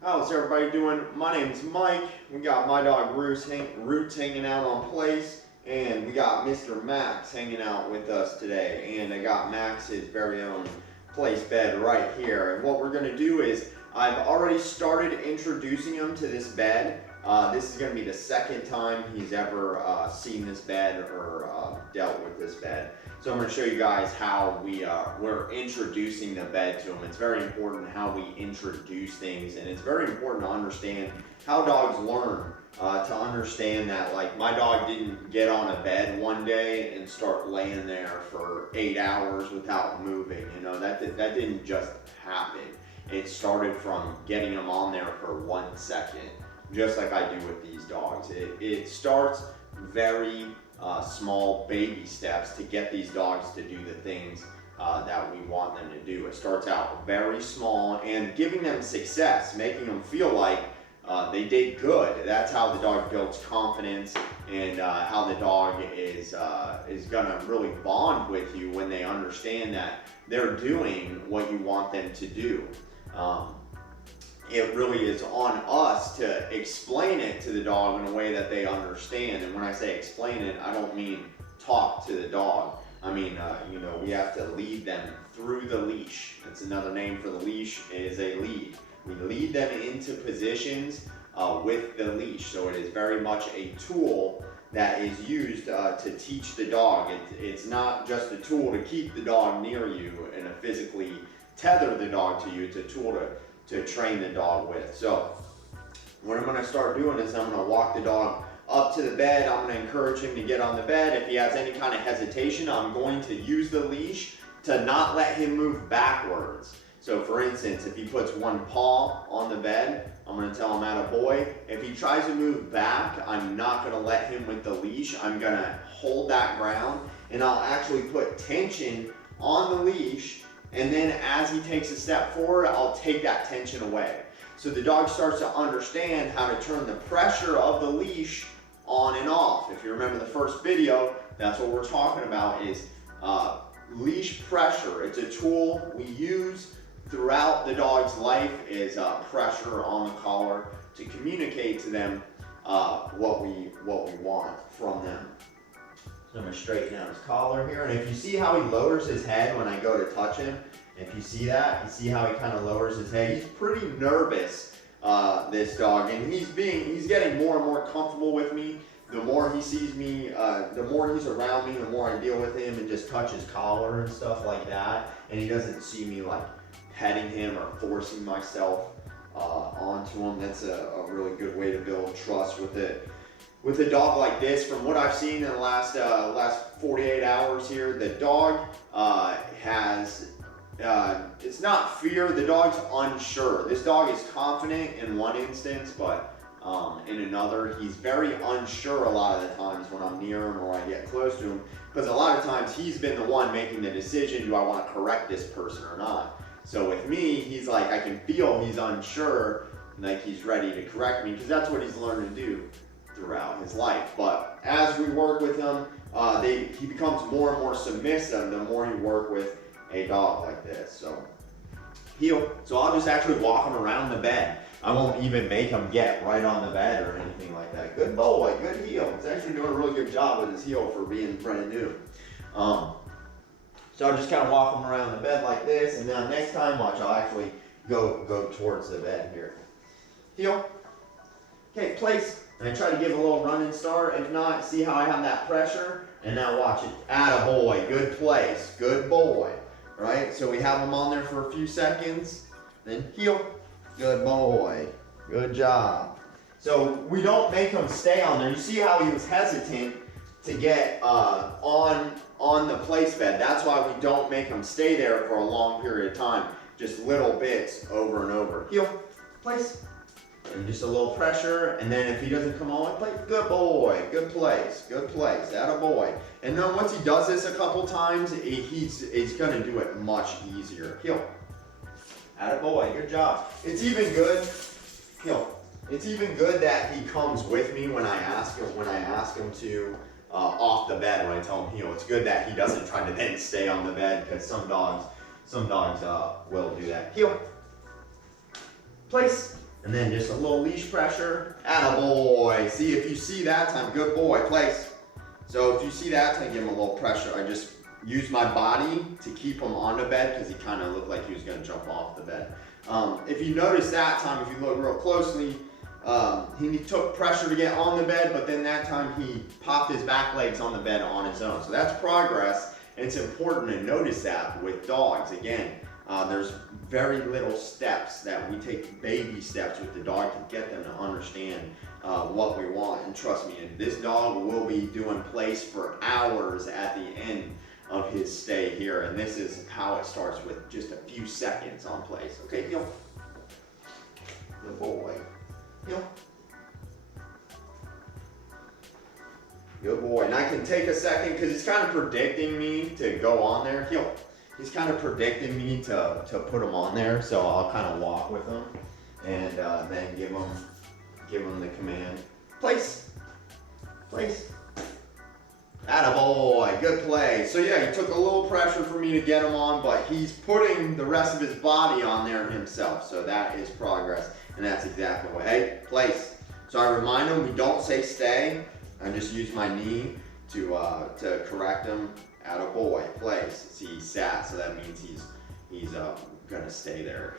How's everybody doing? My name's Mike. We got my dog Roots hanging out on place, and we got Mr. Max hanging out with us today. And I got Max's very own place bed right here. And what we're gonna do is, I've already started introducing him to this bed. This is gonna be the second time he's ever seen this bed or dealt with this bed. So I'm going to show you guys how we're introducing the bed to them. It's very important how we introduce things, and it's very important to understand how dogs learn. To understand that, like, my dog didn't get on a bed one day and start laying there for 8 hours without moving. You know, that didn't just happen. It started from getting him on there for 1 second, just like I do with these dogs. It starts very small baby steps to get these dogs to do the things that we want them to do. It starts out very small and giving them success, making them feel like they did good. That's how the dog builds confidence, and how the dog is gonna really bond with you when they understand that they're doing what you want them to do. It really is on us to explain it to the dog in a way that they understand. And when I say explain it, I don't mean talk to the dog. I mean, we have to lead them through the leash. That's another name for the leash, is a lead. We lead them into positions with the leash. So it is very much a tool that is used to teach the dog. It's not just a tool to keep the dog near you and to physically tether the dog to you. It's a tool to train the dog with. So what I'm going to start doing is I'm going to walk the dog up to the bed. I'm going to encourage him to get on the bed. If he has any kind of hesitation, I'm going to use the leash to not let him move backwards. So for instance, if he puts one paw on the bed, I'm going to tell him attaboy. If he tries to move back, I'm not going to let him with the leash. I'm going to hold that ground, and I'll actually put tension on the leash. And then as he takes a step forward, I'll take that tension away. So the dog starts to understand how to turn the pressure of the leash on and off. If you remember the first video, that's what we're talking about, is leash pressure. It's a tool we use throughout the dog's life, is pressure on the collar to communicate to them what we want from them. So I'm going to straighten out his collar here, and if you see how he lowers his head when I go to touch him, if you see that, you see how he kind of lowers his head. He's pretty nervous, this dog, and he's getting more and more comfortable with me. The more he sees me, the more he's around me, the more I deal with him and just touch his collar and stuff like that, and he doesn't see me like petting him or forcing myself onto him. That's a really good way to build trust with it. With a dog like this, from what I've seen in the last 48 hours here, the dog has, it's not fear, the dog's unsure. This dog is confident in one instance, but in another, he's very unsure a lot of the times when I'm near him or I get close to him, because a lot of times he's been the one making the decision, do I want to correct this person or not? So with me, he's like, I can feel he's unsure, like he's ready to correct me, because that's what he's learned to do throughout his life. But as we work with him, he becomes more and more submissive the more you work with a dog like this. So heel. So I'll just actually walk him around the bed. I won't even make him get right on the bed or anything like that. Good boy, good heel. He's actually doing a really good job with his heel for being brand new. So I'll just kind of walk him around the bed like this, and now next time, watch, I'll actually go towards the bed here. Heel. Okay, place. And I try to give a little running start. If not, see how I have that pressure? And now watch it. Attaboy, good place, good boy. Right, so we have him on there for a few seconds. Then heel, good boy, good job. So we don't make him stay on there. You see how he was hesitant to get on the place bed. That's why we don't make him stay there for a long period of time. Just little bits over and over. Heel, place. And just a little pressure, and then if he doesn't come on, play, good boy, good place, attaboy. And then once he does this a couple times, he's gonna do it much easier. Heel, attaboy, good job. It's even good, heel. It's even good that he comes with me when I ask him to off the bed, when I tell him heel. It's good that he doesn't try to then stay on the bed, because some dogs will do that. Heel, place. And then just a little leash pressure. Attaboy. See, if you see that time, good boy, place. So if you see that time, give him a little pressure. I just use my body to keep him on the bed because he kind of looked like he was going to jump off the bed. If you notice that time, if you look real closely, he took pressure to get on the bed, but then that time he popped his back legs on the bed on his own. So that's progress, and it's important to notice that with dogs. Again, there's very little steps that we take, baby steps with the dog to get them to understand what we want. And trust me, this dog will be doing place for hours at the end of his stay here. And this is how it starts, with just a few seconds on place. Okay, heel. Good boy. Heel. Good boy. And I can take a second because he's kind of predicting me to go on there. Heel. He's kind of predicting me to put him on there, so I'll kind of walk with him and then give him the command. Place. Place. Attaboy, good play. So yeah, he took a little pressure for me to get him on, but he's putting the rest of his body on there himself, so that is progress, and that's exactly what, hey, place. So I remind him, we don't say stay, I just use my knee to correct him. Attaboy, place. See, he sat, so that means he's gonna stay there.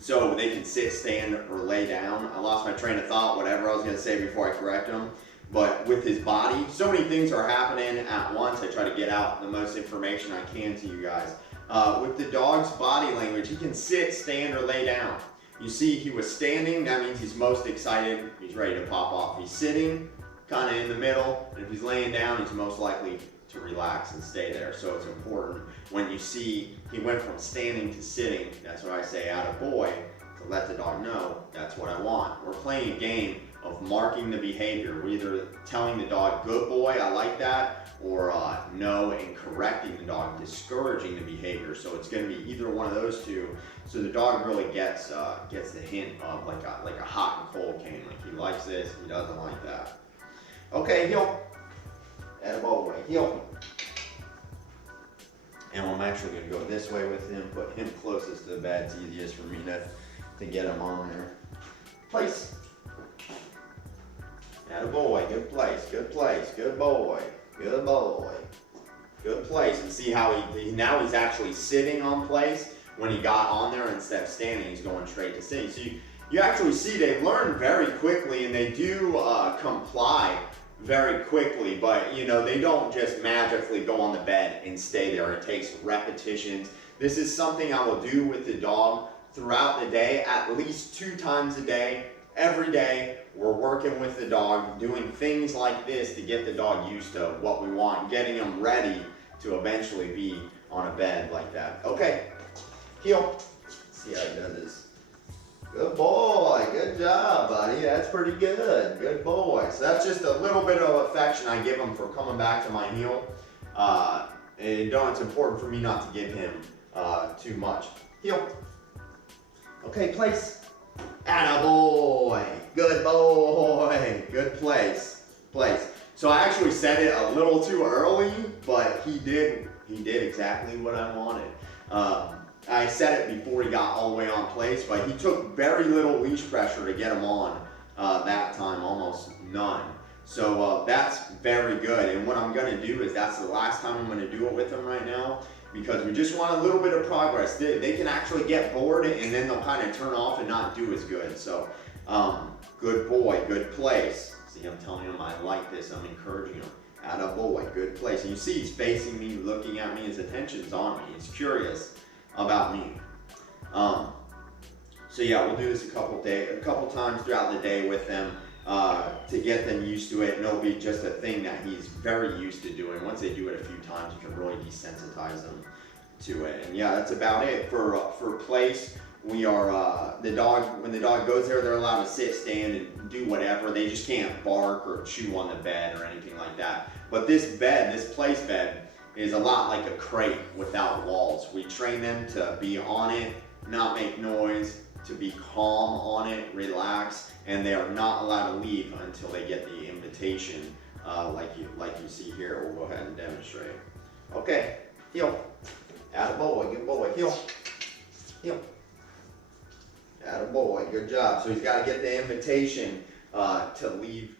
So they can sit, stand, or lay down. I lost my train of thought, whatever I was gonna say before I correct him. But with his body, so many things are happening at once. I try to get out the most information I can to you guys. With the dog's body language, he can sit, stand, or lay down. You see, he was standing, that means he's most excited. He's ready to pop off. He's sitting, kind of in the middle, and if he's laying down, he's most likely to relax and stay there. So it's important when you see he went from standing to sitting, that's what I say, attaboy, to let the dog know that's what I want. We're playing a game of marking the behavior. We're either telling the dog, good boy, I like that, or no, and correcting the dog, discouraging the behavior. So it's going to be either one of those two. So the dog really gets the hint of like a hot and cold cane. Like he likes this, he doesn't like that. Okay, heel. Attaboy, heel. And I'm actually going to go this way with him, put him closest to the bed. It's easiest for me to get him on there. Place. Attaboy, good place, good place, good boy, good boy. Good place. And see how now he's actually sitting on place. When he got on there, instead of standing, he's going straight to sitting. So you actually see they learn very quickly, and they do comply very quickly, but you know, they don't just magically go on the bed and stay there. It takes repetitions. This is something I will do with the dog throughout the day, at least 2 times a day. Every day, we're working with the dog, doing things like this to get the dog used to what we want, getting him ready to eventually be on a bed like that. Okay, heel. See how he does this. Good boy, good job, buddy. That's pretty good. Good boy. So that's just a little bit of affection I give him for coming back to my heel. And it's important for me not to give him too much. Heel. Okay, place. Attaboy. Good boy. Good place. Place. So I actually said it a little too early, but he did exactly what I wanted. I said it before he got all the way on place, but he took very little leash pressure to get him on that time, almost none. So that's very good. And what I'm going to do is that's the last time I'm going to do it with him right now, because we just want a little bit of progress. They can actually get bored and then they'll kind of turn off and not do as good. So good boy, good place. See, I'm telling him I like this. I'm encouraging him. Attaboy, good place. And you see he's facing me, looking at me. His attention's on me. He's curious about me. So yeah, we'll do this a couple times throughout the day with them to get them used to it, and it'll be just a thing that he's very used to doing. Once they do it a few times, you can really desensitize them to it. And yeah, that's about it for place. We are when the dog goes there, they're allowed to sit, stand, and do whatever. They just can't bark or chew on the bed or anything like that. But this bed, this place bed, is a lot like a crate without walls. We train them to be on it, not make noise, to be calm on it, relax, and they are not allowed to leave until they get the invitation, like you see here. We'll go ahead and demonstrate. Okay, heel. Attaboy, good boy, heel. Heel. boy. Good job. So he's got to get the invitation to leave